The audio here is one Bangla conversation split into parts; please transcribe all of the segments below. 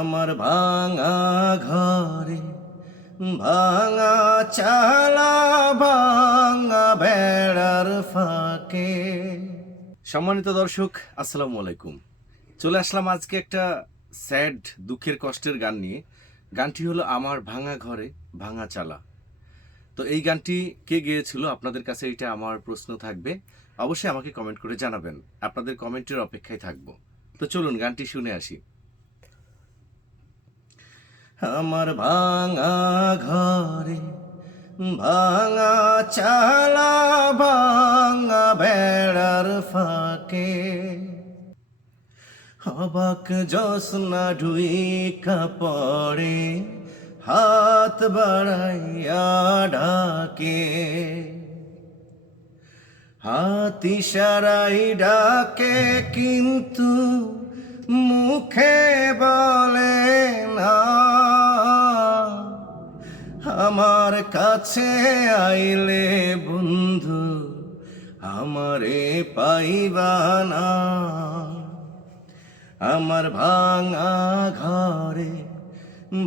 আমার ভাঙা ঘরে ভাঙা চালা ভাঙা বেড়ার ফাঁকে। সম্মানিত দর্শক, আসসালামু আলাইকুম। চলে আসলাম আজকে একটা স্যাড, দুঃখের, কষ্টের গান নিয়ে। গানটি হলো আমার ভাঙা ঘরে ভাঙা চালা। তো এই গানটি কে গেয়েছিল, আপনাদের কাছে এটা আমার প্রশ্ন থাকবে। অবশ্যই আমাকে কমেন্ট করে জানাবেন, আপনাদের কমেন্টের অপেক্ষায় থাকবো। তো চলুন গানটি শুনে আসি। আমার ভাঙা ঘরে ভাঙা চালা ভাঙা বেড়ার ফাঁকে, অবাক জোছনা ঢুইকা পড়ে হাত বাড়াইয়া ডাকে, হাত ইশারায় ডাকে কিন্তু মুখে বলে না। আমার কাছে আইলে বন্ধু আমারে পাইবা না। আমার ভাঙা ঘরে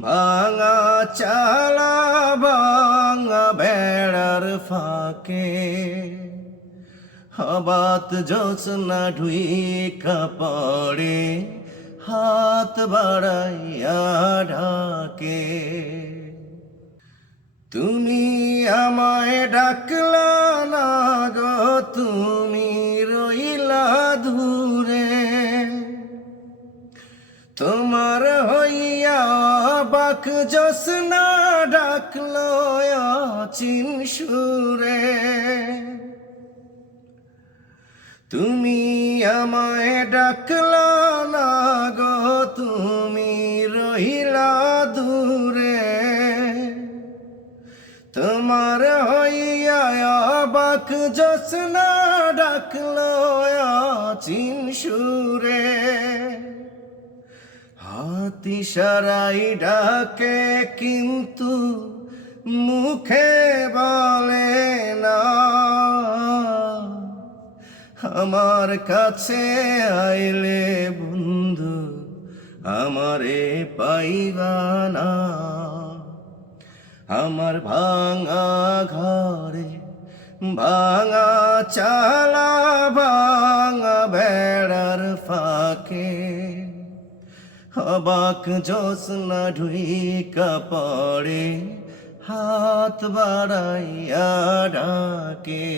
ভাঙা চালা ভাঙা বেড়ার ফাঁকে, হবাত জোছনা ঢুইকা পড়ে হাত বাড়াইয়া ঢাকে। তুমি আমায় ডাকলা না গো, তুমি রইলা দূরে, তোমার হইয়া বাক জোছনা ডাকলো অচিন সুরে। তুমি আমায় ডাকলা না গো, তুমি রইলা দূরে, তোমার হইয়া বাক জোছনা ডাকলো অচিন সুরে। হাত ইশারায় ডাকে কিন্তু মুখে বলে না। আমার কাছে আইলে বন্ধু আমারে পাইবা না। আমার ভাঙা ঘরে ভাঙা চালা ভাঙা বেড়ার ফাঁকে, অবাক জোছনা ঢুইকা পড়ে হাত বাড়াইয়া ডাকে।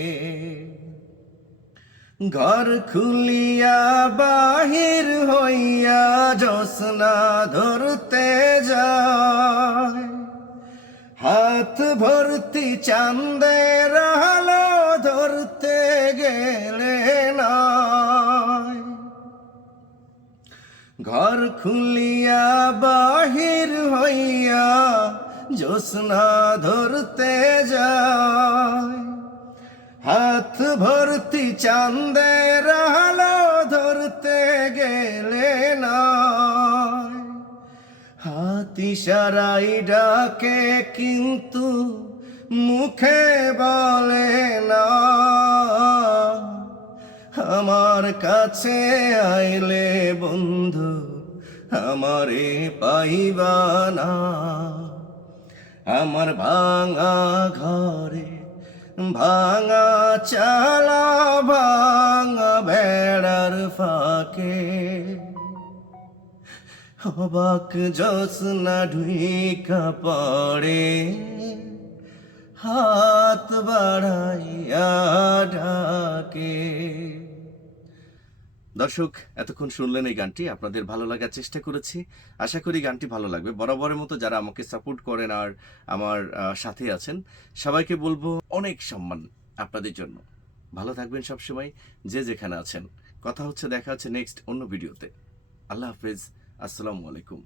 ঘর খুলিয়া বাহির হইয়া জোছনা ধরতে যায়, হাত ভর্তি চাঁদের আলো ধরতে গেলে না। ঘর খুলিয়া বাহির হইয়া জোছনা ধরতে যায়, হাত ভর্তি চাঁদের আলো ধরতে গেলে না। হাত ইশারায় ডাকে কিন্তু মুখে বলে না। আমার কাছে আইলে বন্ধু আমারে পাইবা না। আমার ভাঙা ঘরে ভাঙা চালা ভাঙা বেড়ার ফাঁকে, অবাক জোছনা ঢুইকা পড়ে হাত বাড়াইয়া ঢাকে। দর্শক, এতক্ষণ শুনলেন এই গানটি, আপনাদের ভালো লাগার চেষ্টা করেছি। আশা করি গানটি ভালো লাগবে। বরাবরের মতো যারা আমাকে সাপোর্ট করেন আর আমার সাথে আছেন, সবাইকে বলবো অনেক সম্মান আপনাদের জন্য। ভালো থাকবেন সবসময়, যে যেখানে আছেন। কথা হচ্ছে, দেখা হচ্ছে নেক্সট অন্য ভিডিওতে। আল্লাহ হাফেজ, আসসালামু আলাইকুম।